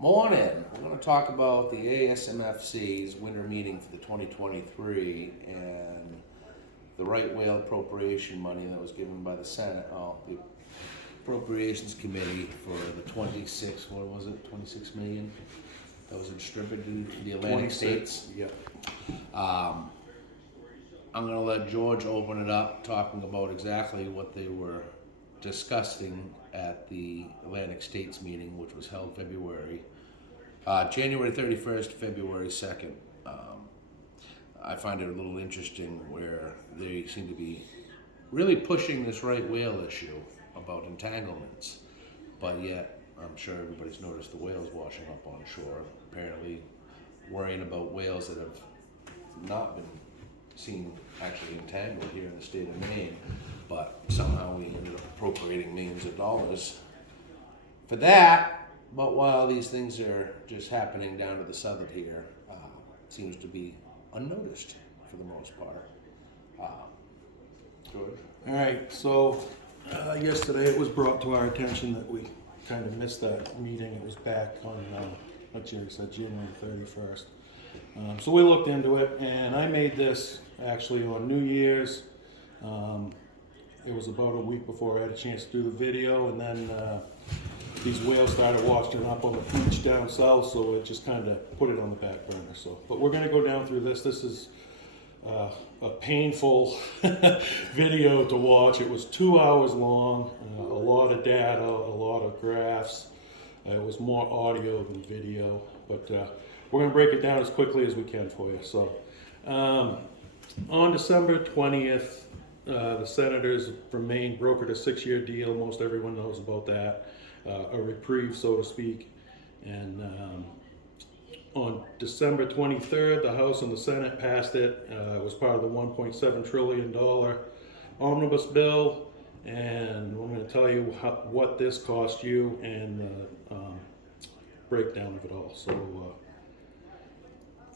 Morning. We're going to talk about the ASMFC's winter meeting for the 2023 and the right whale appropriation money that was given by the Senate, the Appropriations Committee for the 26 million that was distributed to the Atlantic States. Yep. I'm going to let George open it up, talking about exactly what they were discussing at the Atlantic States meeting, which was held January 31st, February 2nd. I find it a little interesting where they seem to be really pushing this right whale issue about entanglements, but yet I'm sure everybody's noticed the whales washing up on shore, apparently worrying about whales that have not been seen actually entangled here in the state of Maine, but somehow we ended up appropriating millions of dollars for that. But while these things are just happening down to the southern here, it seems to be unnoticed for the most part. George? All right, so yesterday it was brought to our attention that we kind of missed that meeting. It was back on, what Jerry said, January 31st. So we looked into it, and I made this actually on New Year's. It was about a week before I had a chance to do the video, and then these whales started washing up on the beach down south, so it just kind of put it on the back burner. So, but we're going to go down through this. This is a painful video to watch. It was 2 hours long, a lot of data, a lot of graphs. It was more audio than video, but we're going to break it down as quickly as we can for you. So, on December 20th, the senators from Maine brokered a 6-year deal. Most everyone knows about that. A reprieve, so to speak. And on December 23rd, the House and the Senate passed it. It was part of the $1.7 trillion omnibus bill. And I'm going to tell you what this cost you and the breakdown of it all. So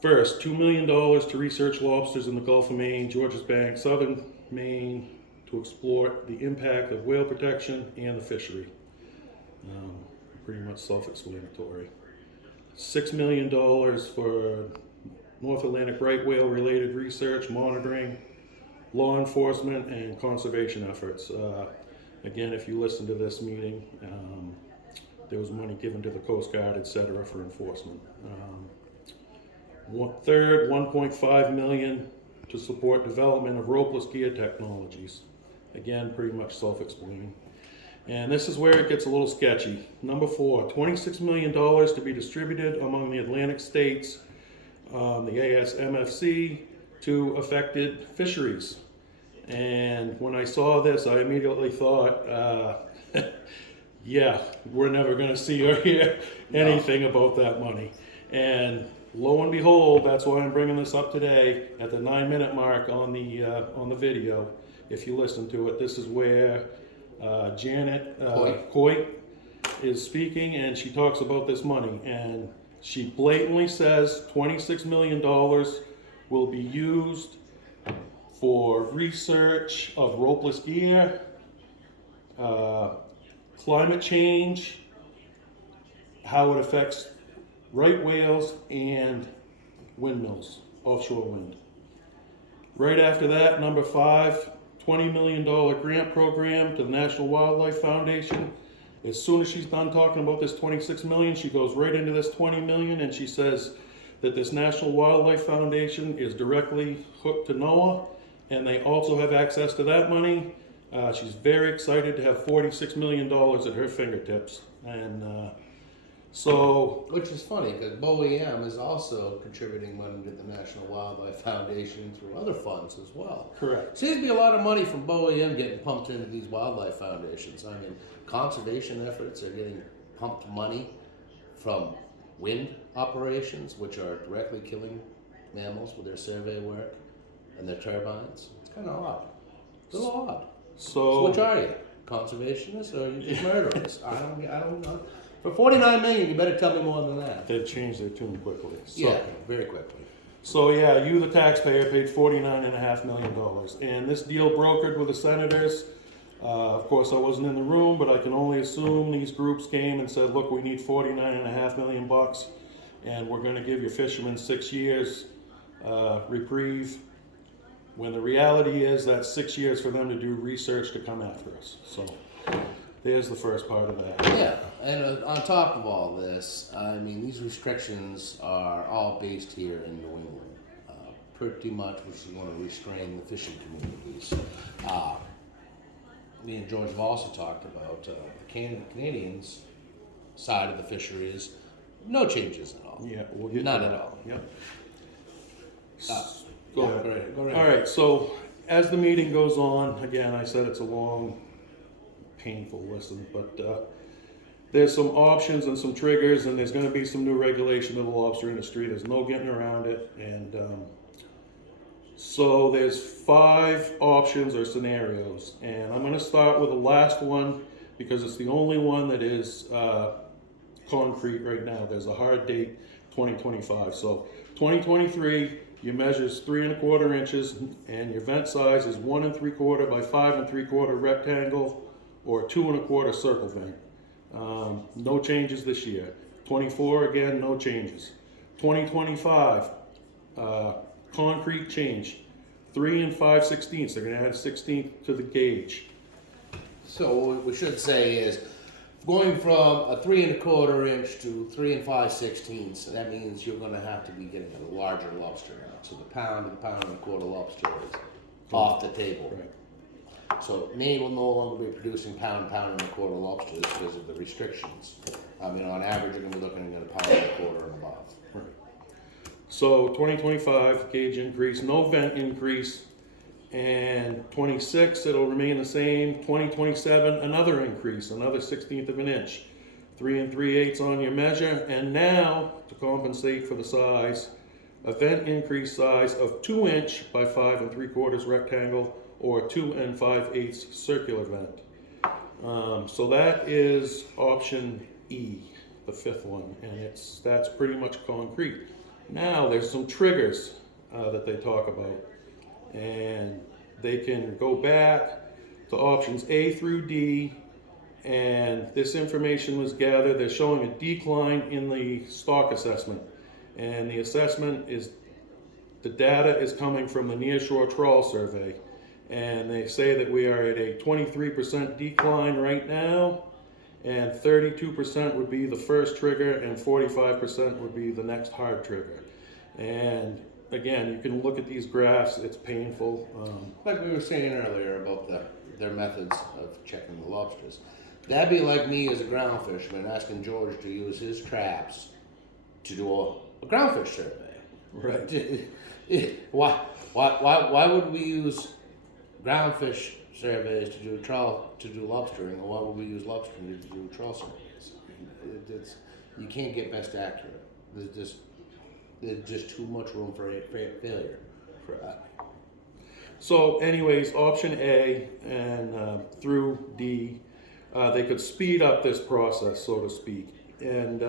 first, $2 million to research lobsters in the Gulf of Maine, Georges Bank, southern Maine, to explore the impact of whale protection and the fishery. Pretty much self-explanatory. $6 million for North Atlantic right whale related research, monitoring, law enforcement, and conservation efforts. Again, if you listen to this meeting, there was money given to the Coast Guard, etc., for enforcement. Third, $1.5 million to support development of ropeless gear technologies. Again, pretty much self-explaining. And this is where it gets a little sketchy. Number 4, $26 million to be distributed among the Atlantic states, the ASMFC, to affected fisheries. And when I saw this, I immediately thought, yeah, we're never going to see or hear anything about that money. And lo and behold, that's why I'm bringing this up today at the 9-minute mark on the video. If you listen to it, this is where Janet Coit is speaking, and she talks about this money, and she blatantly says $26 million will be used for research of ropeless gear, climate change, how it affects right whales, and windmills, offshore wind. Right after that, number 5, $20 million grant program to the National Wildlife Foundation. As soon as she's done talking about this $26 million, she goes right into this $20 million, and she says that this National Wildlife Foundation is directly hooked to NOAA, and they also have access to that money. She's very excited to have $46 million at her fingertips. And so, which is funny because BOEM is also contributing money to the National Wildlife Foundation through other funds as well. Correct. Seems to be a lot of money from BOEM getting pumped into these wildlife foundations. I mean, conservation efforts are getting pumped money from wind operations, which are directly killing mammals with their survey work and their turbines. It's kind of odd. It's a little odd. So which are you? Conservationists or are you just murderers? I don't know. For $49 million, you better tell me more than that. They've changed their tune quickly. So, yeah, very quickly. So yeah, you, the taxpayer, paid $49.5 million. And this deal brokered with the senators Of course, I wasn't in the room, but I can only assume these groups came and said, look, we need $49.5 million bucks, and we're gonna give your fishermen 6 years reprieve, when the reality is that's 6 years for them to do research to come after us. So there's the first part of that. Yeah, and on top of all this, I mean, these restrictions are all based here in New England, pretty much, which is going to restrain the fishing communities. Me and George have also talked about the Canadians' side of the fisheries. No changes at all. Yeah, we'll get None to at that. all. Yep. Go Yeah, ahead. Go ahead. All right, so as the meeting goes on, again, I said it's a long, painful listen, but there's some options and some triggers, and there's gonna be some new regulation of the lobster industry. There's no getting around it, and so there's 5 options or scenarios, and I'm gonna start with the last one because it's the only one that is concrete right now. There's a hard date, 2025. So 2023, your measure's 3 1/4 inches, and your vent size is 1 3/4 by 5 3/4 rectangle, or 2 1/4 circle vent. No changes this year. 24, again, no changes. 2025, concrete change, 3 5/16. They're gonna add a 16th to the gauge. So what we should say is going from a 3 1/4 inch to 3 5/16. So that means you're going to have to be getting a larger lobster now. So the pound and pound and a quarter lobster is off the table. Right. So Maine will no longer be producing pound and a quarter lobsters because of the restrictions. I mean, on average, you're going to be looking at a pound and a quarter and above. Right. So 2025 gauge increase, no vent increase, and 26 it'll remain the same. 2027 another increase, another 1/16 of an inch, 3 3/8 on your measure, and now to compensate for the size, a vent increase size of 2 inch by 5 3/4 rectangle, or 2 5/8 circular vent. So that is option E, the 5th one, and that's pretty much concrete. Now there's some triggers that they talk about, and they can go back to options A through D, and this information was gathered. They're showing a decline in the stock assessment, and the assessment is, the data is coming from the Nearshore Trawl Survey, and they say that we are at a 23% decline right now, and 32% would be the first trigger, and 45% would be the next hard trigger. And again, you can look at these graphs, it's painful. Like we were saying earlier about their methods of checking the lobsters. That'd be like me as a ground fisherman asking George to use his traps to do a groundfish survey. Right. Why would we use groundfish surveys to do lobstering, or why would we use lobstering to do trawl surveys? You can't get best accurate. There's just too much room for failure. Correct. So anyways, option A and through D, they could speed up this process, so to speak. And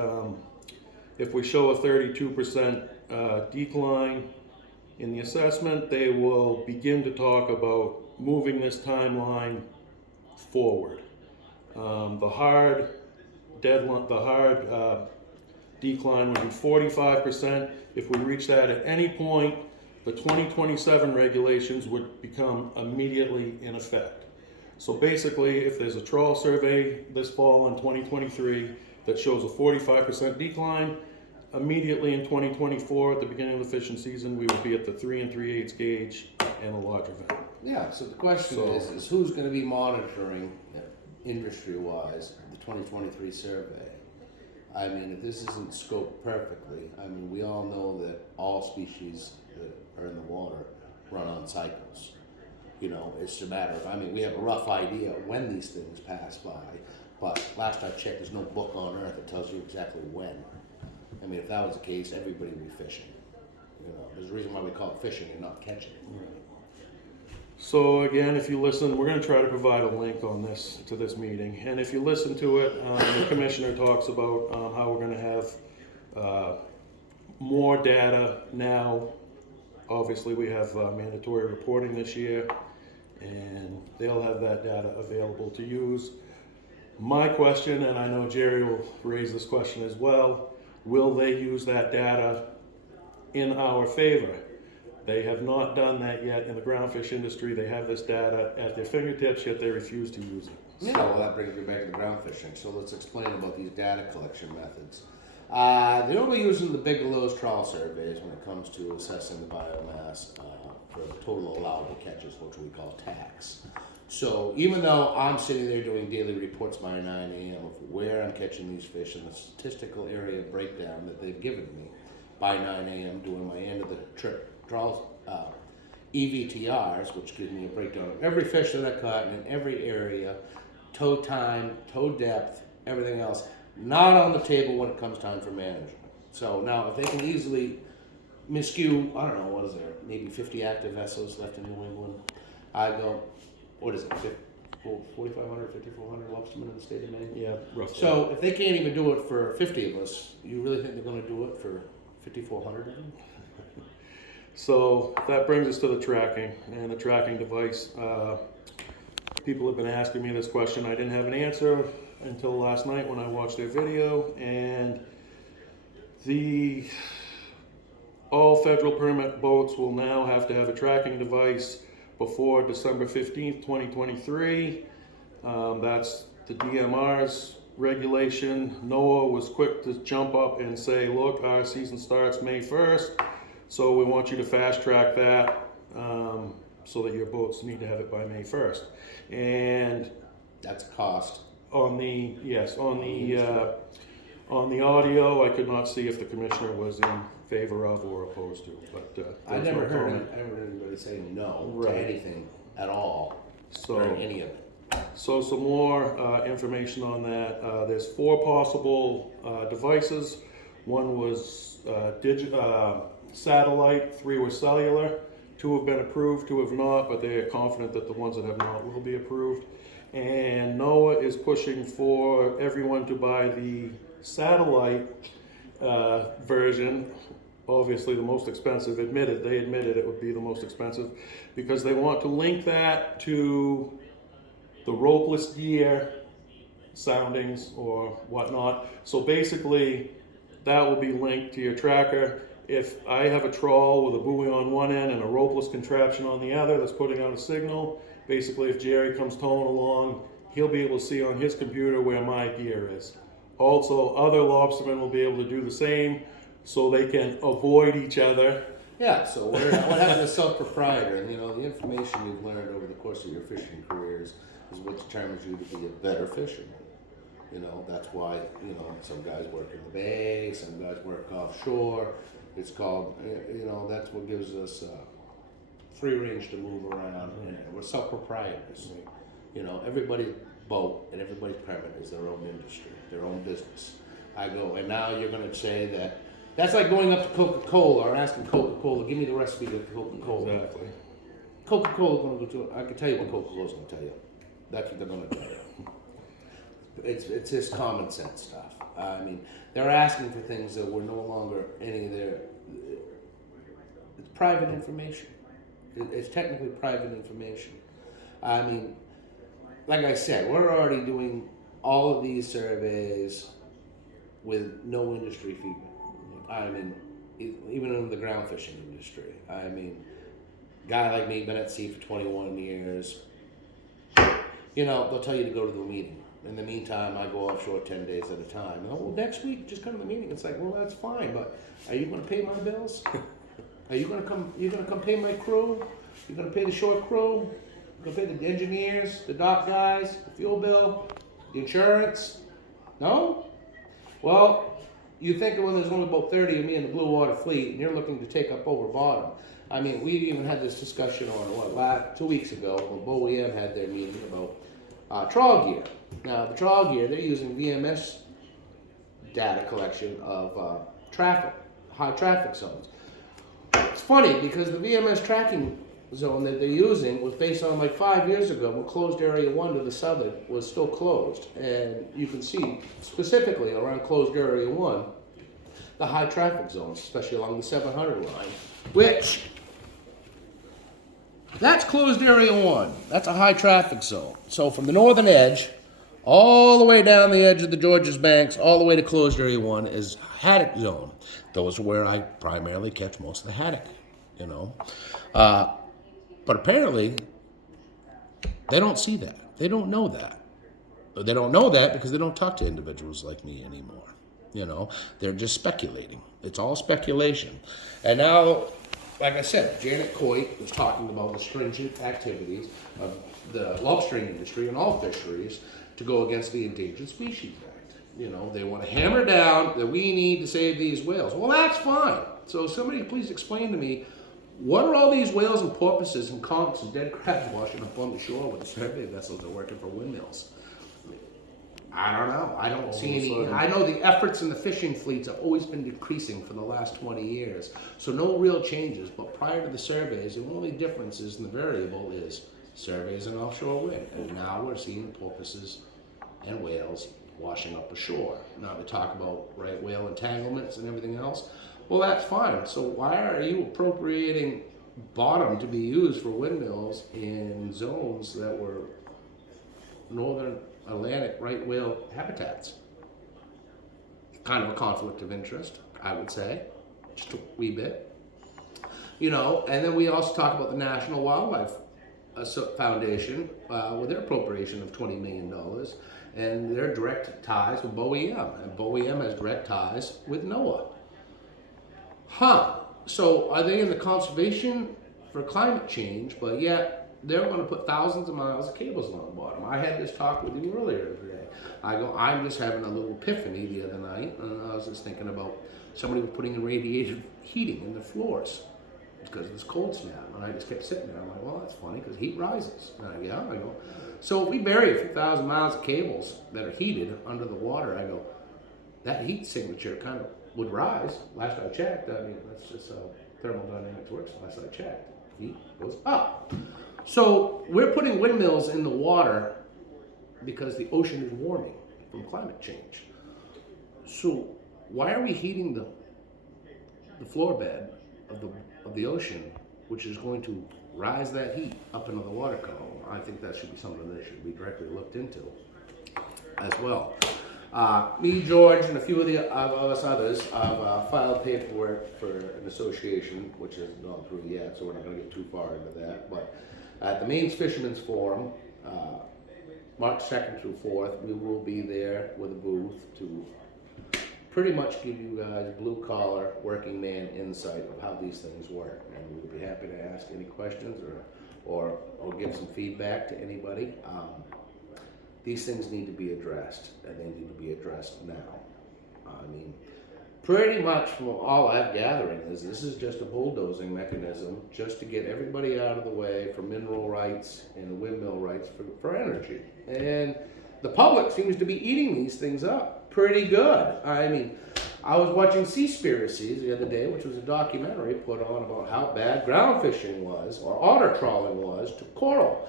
if we show a 32% decline in the assessment, they will begin to talk about moving this timeline forward. The hard decline would be 45%. If we reach that at any point, the 2027 regulations would become immediately in effect. So basically, if there's a trawl survey this fall in 2023 that shows a 45% decline, immediately in 2024, at the beginning of the fishing season, we would be at the 3 3/8 gauge and a larger vent. Yeah, so the question is who's going to be monitoring, industry-wise, the 2023 survey? I mean, if this isn't scoped perfectly, I mean, we all know that all species that are in the water run on cycles. You know, it's a matter of, I mean, we have a rough idea when these things pass by, but last I checked, there's no book on earth that tells you exactly when. I mean, if that was the case, everybody would be fishing. You know, there's a reason why we call it fishing and not catching. Right. So again, if you listen, we're going to try to provide a link on this to this meeting, and if you listen to it, the commissioner talks about how we're going to have more data now. Obviously, we have mandatory reporting this year, and they'll have that data available to use. My question, and I know Jerry will raise this question as well, will they use that data in our favor? They have not done that yet in the groundfish industry. They have this data at their fingertips, yet they refuse to use it. Yeah, well, that brings me back to the ground fishing. So let's explain about these data collection methods. They're only using the Bigelow's trawl surveys when it comes to assessing the biomass for total allowable catches, which we call TACs. So even though I'm sitting there doing daily reports by 9 a.m. of where I'm catching these fish and the statistical area breakdown that they've given me by 9 a.m. doing my end of the trip trawls, EVTRs, which gives me a breakdown of every fish that I caught in every area, tow time, tow depth, everything else, not on the table when it comes time for management. So now if they can easily miscue, I don't know, what is there, maybe 50 active vessels left in New England, I go, what is it, 4,500, 5,400 lobstermen in the state of Maine? Yeah, roughly. So if they can't even do it for 50 of us, you really think they're going to do it for 5,400 of them? So that brings us to the tracking and the tracking device. People have been asking me this question. I didn't have an answer until last night when I watched their video, and all federal permit boats will now have to have a tracking device before December 15th, 2023. That's the DMR's regulation. NOAA was quick to jump up and say, look, our season starts May 1st, so we want you to fast track that so that your boats need to have it by May 1st. And that's a cost. On the audio, I could not see if the commissioner was in favor of or opposed to, but I never heard anybody say no to anything at all during any of it. So some more information on that. There's 4 possible devices. One was satellite, 3 were cellular. 2 have been approved, 2 have not, but they are confident that the ones that have not will be approved. And NOAA is pushing for everyone to buy the satellite version. Obviously the most expensive, they admitted it would be the most expensive, because they want to link that to the ropeless gear, soundings or whatnot. So basically that will be linked to your tracker. If I have a trawl with a buoy on one end and a ropeless contraption on the other that's putting out a signal, basically if Jerry comes towing along, he'll be able to see on his computer where my gear is. Also, other lobstermen will be able to do the same, so they can avoid each other. Yeah, so what happens to self-proprietor? And the information you've learned over the course of your fishing careers is what determines you to be a better fisherman. That's why, some guys work in the bay, some guys work offshore. It's called, that's what gives us free range to move around. And we're self-proprietors. Everybody's boat and everybody's permit is their own industry, their own business. And now you're going to say that's like going up to Coca-Cola or asking Coca-Cola, give me the recipe to Coca-Cola. Exactly. Coca-Cola going to go to, I can tell you what Coca-Cola's going to tell you. That's what they're going to tell you. It's just common sense stuff. I mean, they're asking for things that were no longer any of their, it's private information. It's technically private information. I mean, like I said, we're already doing all of these surveys with no industry feedback. I mean, even in the ground fishing industry. I mean, guy like me, been at sea for 21 years. They'll tell you to go to the meeting. In the meantime, I go offshore 10 days at a time. Well, next week, just come to the meeting. It's like, well, that's fine, but are you going to pay my bills? Are you going to come? You're going to come pay my crew? You're going to pay the shore crew? You're going to pay the engineers, the dock guys, the fuel bill, the insurance? No? Well, you think when there's only about 30 of me in the Blue Water Fleet, and you're looking to take up over bottom. I mean, we even had this discussion on 2 weeks ago when BOEM had their meeting about trawl gear. Now, the trawl gear, they're using VMS data collection of traffic, high traffic zones. It's funny because the VMS tracking zone that they're using was based on 5 years ago when closed area 1 to the southern was still closed. And you can see specifically around closed area 1, the high traffic zones, especially along the 700 line, which That's closed area 1. That's a high traffic zone. So from the northern edge, all the way down the edge of the Georges Banks, all the way to closed area 1 is haddock zone. Those are where I primarily catch most of the haddock, you know. But apparently, they don't see that. They don't know that. They don't know that because they don't talk to individuals like me anymore. You know, they're just speculating. It's all speculation. And now, like I said, Janet Coit was talking about the stringent activities of the lobstering industry and all fisheries to go against the Endangered Species Act. You know, they want to hammer down that we need to save these whales. Well, that's fine. So somebody please explain to me, what are all these whales and porpoises and conchs and dead crabs washing up on the shore with the survey vessels that are working for windmills? I don't know. I don't see any. I know the efforts in the fishing fleets have always been decreasing for the last 20 years. So no real changes. But prior to the surveys, the only differences in the variable is surveys and offshore wind. And now we're seeing porpoises and whales washing up ashore. Now they talk about right whale entanglements and everything else. Well, that's fine. So why are you appropriating bottom to be used for windmills in zones that were northern Atlantic right whale habitats? Kind of a conflict of interest, I would say, just a wee bit. You know, and then we also talk about the National Wildlife Foundation with their appropriation of $20 million and their direct ties with BOEM. And BOEM has direct ties with NOAA. So are they in the conservation for climate change, but yet they're going to put thousands of miles of cables on the bottom? I had this talk with you earlier today. I'm just having a little epiphany the other night, and I was just thinking about somebody was putting in radiated heating in the floors because of this cold snap, and I just kept sitting there. I'm like, well, that's funny because heat rises. And I go, so if we bury a few thousand miles of cables that are heated under the water, I go, that heat signature kind of would rise. Last I checked, I mean, that's just how thermodynamics works. Last I checked, heat goes up. So we're putting windmills in the water because the ocean is warming from climate change. So why are we heating the floor bed of the ocean, which is going to rise that heat up into the water column? I think that should be something that should be directly looked into as well. Me, George, and a few of us others have filed paperwork for an association, which hasn't gone through yet, so we're not going to get too far into that. But at the Maine's Fishermen's Forum, March 2nd through 4th, we will be there with a booth to pretty much give you guys blue-collar, working man insight of how these things work. And we'd be happy to ask any questions or give some feedback to anybody. These things need to be addressed, and they need to be addressed now. I mean, pretty much from all I'm gathering is this is just a bulldozing mechanism just to get everybody out of the way for mineral rights and windmill rights for energy. And the public seems to be eating these things up pretty good. I mean, I was watching Seaspiracies the other day, which was a documentary put on about how bad ground fishing was, or otter trawling was, to coral.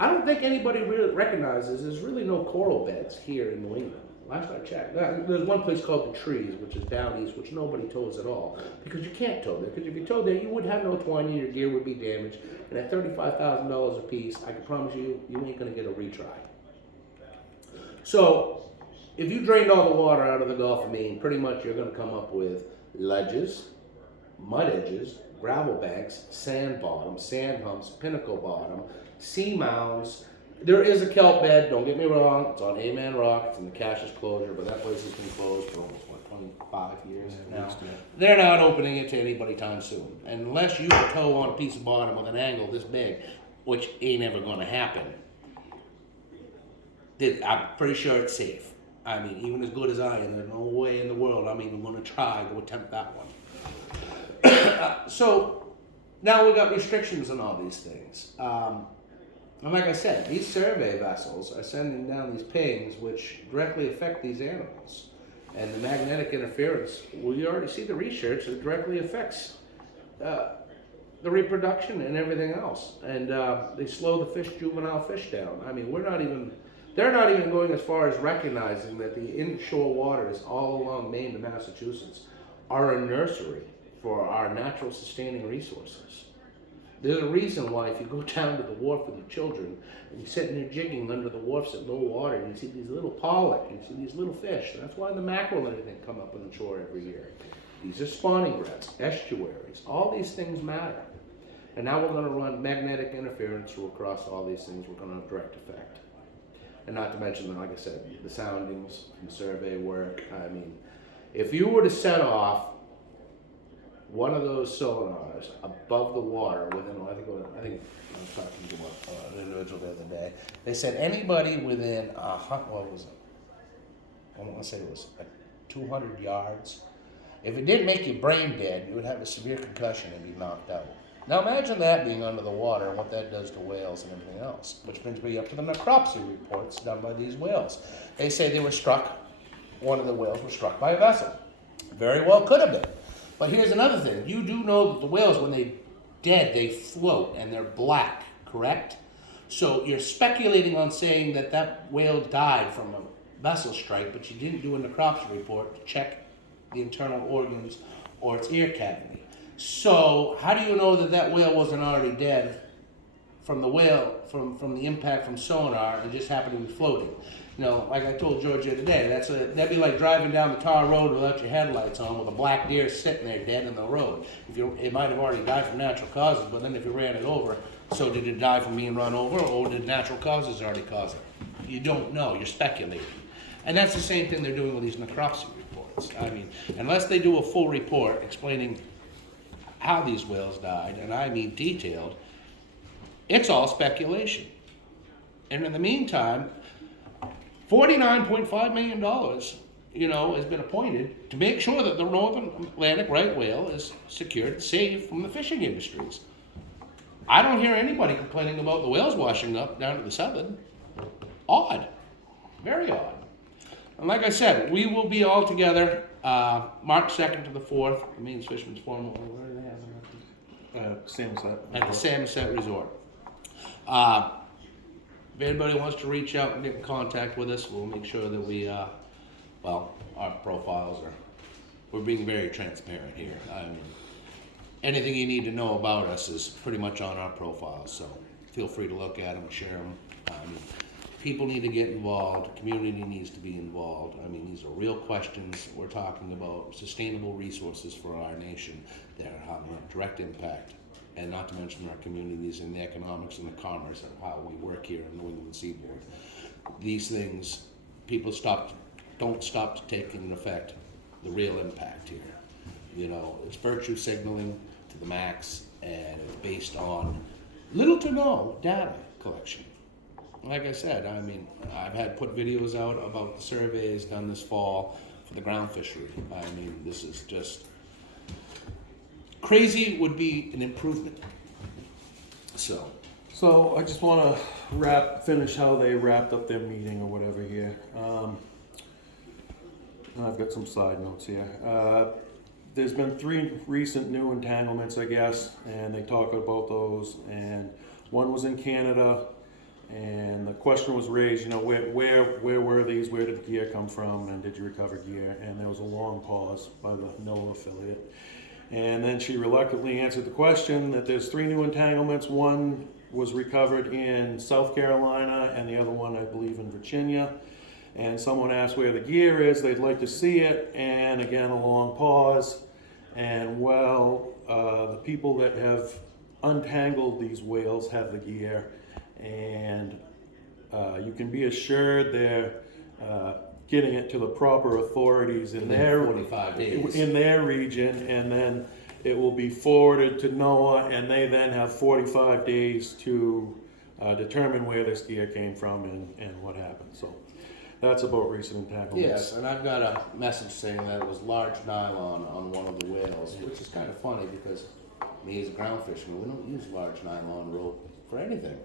I don't think anybody really recognizes there's really no coral beds here in New England. Last I checked. There's one place called the Trees, which is down east, which nobody tows at all. Because you can't tow there. Because if you towed there, you would have no twine and your gear would be damaged. And at $35,000 a piece, I can promise you, you ain't going to get a retry. So, if you drained all the water out of the Gulf of Maine, pretty much you're going to come up with ledges, mud edges, gravel banks, sand bottoms, sand humps, pinnacle bottom, sea mounds. There is a kelp bed, don't get me wrong, it's on Amen Rock, it's in the Cassius closure, but that place has been closed for almost, 25 years now. They're not opening it to anybody time soon. And unless you can tow on a piece of bottom with an angle this big, which ain't ever gonna happen, I'm pretty sure it's safe. I mean, even as good as I am, there's no way in the world I'm even gonna try to attempt that one. So, now we got restrictions on all these things. And like I said, these survey vessels are sending down these pings which directly affect these animals. And the magnetic interference, well, you already see the research that directly affects the reproduction and everything else. And they slow the juvenile fish down. I mean, they're not even going as far as recognizing that the inshore waters all along Maine to Massachusetts are a nursery for our natural sustaining resources. There's a reason why if you go down to the wharf with your children and you're sitting there jigging under the wharfs at low water, and you see these little pollock, you see these little fish. That's why the mackerel and everything come up on the shore every year. These are spawning grounds, estuaries. All these things matter. And now we're going to run magnetic interference across all these things. We're going to have direct effect. And not to mention, like I said, the soundings from survey work. I mean, if you were to set off one of those sonars above the water within, I think I was talking to an individual the other day. They said anybody within what was it? I want to say it was 200 yards. If it didn't make your brain dead, you would have a severe concussion and be knocked out. Now imagine that being under the water and what that does to whales and everything else, which brings me up to the necropsy reports done by these whales. They say they were struck, one of the whales was struck by a vessel. Very well could have been. But here's another thing. You do know that the whales, when they're dead, they float and they're black, correct? So you're speculating on saying that that whale died from a vessel strike, but you didn't do a necropsy report to check the internal organs or its ear cavity. So how do you know that that whale wasn't already dead from the impact from sonar and just happened to be floating? You know, like I told George the other day, that'd be like driving down the tar road without your headlights on with a black deer sitting there dead in the road. It might have already died from natural causes, but then if you ran it over, so did it die from being run over, or did natural causes already cause it? You don't know, you're speculating. And that's the same thing they're doing with these necropsy reports. I mean, unless they do a full report explaining how these whales died, and I mean detailed, it's all speculation. And in the meantime, $49.5 million, has been appointed to make sure that the northern Atlantic right whale is secured and safe from the fishing industries. I don't hear anybody complaining about the whales washing up down to the southern. Odd. Very odd. And like I said, we will be all together March 2nd to the 4th, the Maine's Fishermen's Forum. Where do they have it? Samoset. At the Samoset Resort. If anybody wants to reach out and get in contact with us, we'll make sure that we, our profiles we're being very transparent here. I mean, anything you need to know about us is pretty much on our profiles, so feel free to look at them, share them. People need to get involved, community needs to be involved. I mean, these are real questions. We're talking about sustainable resources for our nation that have a direct impact, and not to mention our communities and the economics and the commerce of how we work here in the New England Seaboard. These things, people don't stop to take into effect the real impact here. It's virtue signaling to the max, and it's based on little to no data collection. Like I said, I mean, I've had put videos out about the surveys done this fall for the ground fishery. I mean, this is just crazy. Would be an improvement. So I just want to finish how they wrapped up their meeting or whatever here. I've got some side notes here. There's been 3 recent new entanglements, I guess, and they talk about those. And one was in Canada. And the question was raised, where were these? Where did the gear come from? And did you recover gear? And there was a long pause by the NOAA affiliate. And then she reluctantly answered the question that there's 3 new entanglements. One was recovered in South Carolina, and the other one, I believe, in Virginia. And someone asked where the gear is. They'd like to see it. And again, a long pause. And the people that have untangled these whales have the gear. And you can be assured they're getting it to the proper authorities in their 45 days in their region, and then it will be forwarded to NOAA, and they then have 45 days to determine where this gear came from and what happened. So that's about recent entanglements. yes, and I've got a message saying that it was large nylon on one of the whales, which is kind of funny because me as a ground fisherman, we don't use large nylon rope for anything.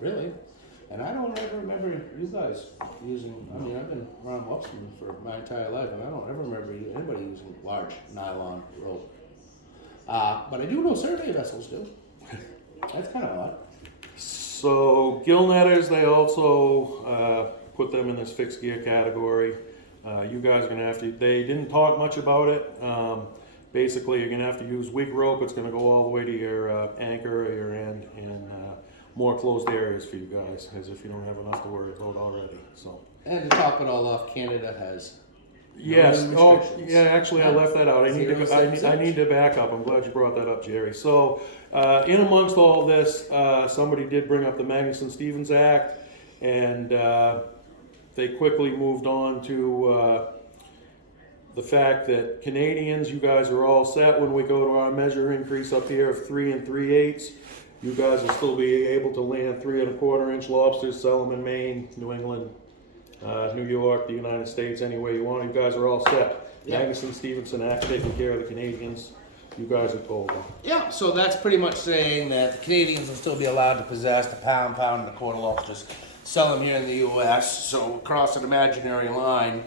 Really? And I don't ever remember you guys using, I've been around lobstermen for my entire life, and I don't ever remember anybody using large nylon rope. But I do know survey vessels do. That's kind of odd. So gill netters, they also put them in this fixed gear category. You guys are going to have to, they didn't talk much about it. Basically, you're gonna have to use weak rope. It's gonna go all the way to your anchor or your end, and more closed areas for you guys, as if you don't have enough to worry about already. So. And to top it all off, Canada has Yes. no Oh, restrictions. yeah. Actually, I left that out. I need to. I need to back up. I'm glad you brought that up, Jerry. So, in amongst all this, somebody did bring up the Magnuson-Stevens Act, and they quickly moved on to the fact that Canadians, you guys are all set when we go to our measure increase up here of 3 3/8. You guys will still be able to land 3 1/4-inch lobsters, sell them in Maine, New England, New York, the United States, anywhere you want. You guys are all set. Yeah. Magnuson-Stevenson Act taking care of the Canadians. You guys are golden. Yeah, so that's pretty much saying that the Canadians will still be allowed to possess the pound, and the quarter lobsters, sell them here in the U.S. So across an imaginary line,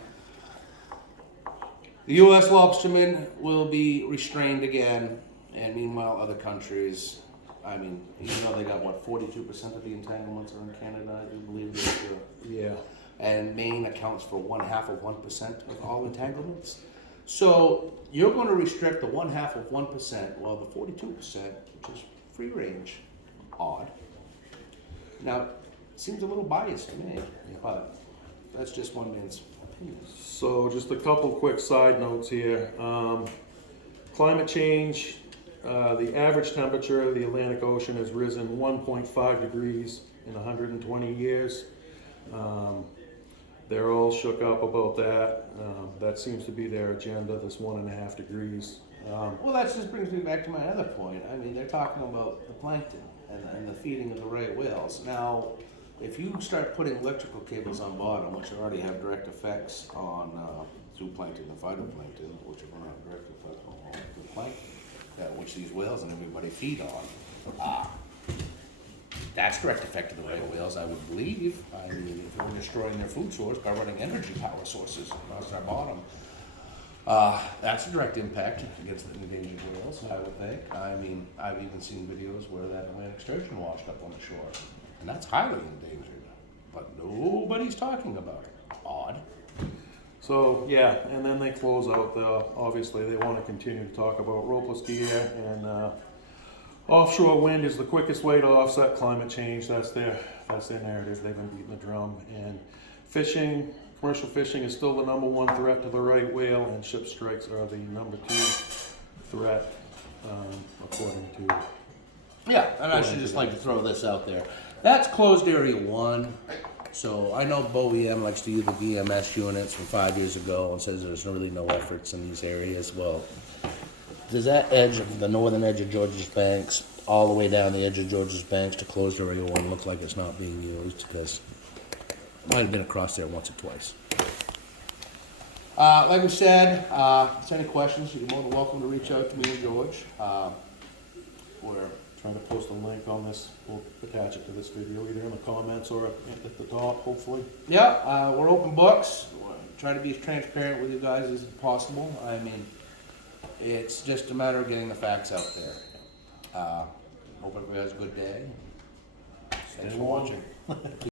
the U.S. lobstermen will be restrained again, and meanwhile other countries, I mean, even though they got, what, 42% of the entanglements are in Canada, I do believe. Yeah. And Maine accounts for 1/2% of all entanglements. So you're going to restrict the 1/2%, while the 42%, which is free range, odd. Now, seems a little biased to me, but that's just one man's opinion. So just a couple quick side notes here. Climate change, the average temperature of the Atlantic Ocean has risen 1.5 degrees in 120 years. They're all shook up about that. That seems to be their agenda, this 1.5 degrees. Well, that just brings me back to my other point. I mean, they're talking about the plankton and the feeding of the right whales. Now, if you start putting electrical cables on bottom, which already have direct effects on zooplankton and phytoplankton, which are going to have direct effects on the plankton, which these whales and everybody feed on, that's direct effect of the right whales, I would believe. I mean, if we're destroying their food source by running energy power sources across our bottom, that's a direct impact against the endangered whales, I would think. I mean, I've even seen videos where that Atlantic sturgeon washed up on the shore, and that's highly endangered, but nobody's talking about it. Odd. So, yeah, and then they close out obviously they want to continue to talk about ropeless gear, and offshore wind is the quickest way to offset climate change. That's their narrative. They've been beating the drum. And fishing, commercial fishing is still the #1 threat to the right whale, and ship strikes are the #2 threat, according to. Yeah, and I should just like to throw this out there. That's closed area 1. So I know BOEM likes to use the VMS units from 5 years ago and says there's really no efforts in these areas. Well, does that edge of the northern edge of Georges Banks all the way down the edge of Georges Banks to closed area 1 look like it's not being used? Because it might have been across there once or twice. Like we said, if there's any questions, you're more than welcome to reach out to me and George. We're trying to post a link on this. We'll attach it to this video either in the comments or at the top, hopefully. Yeah, we're open books. We're trying to be as transparent with you guys as possible. I mean, it's just a matter of getting the facts out there. Hope everybody has a good day. Thanks for watching.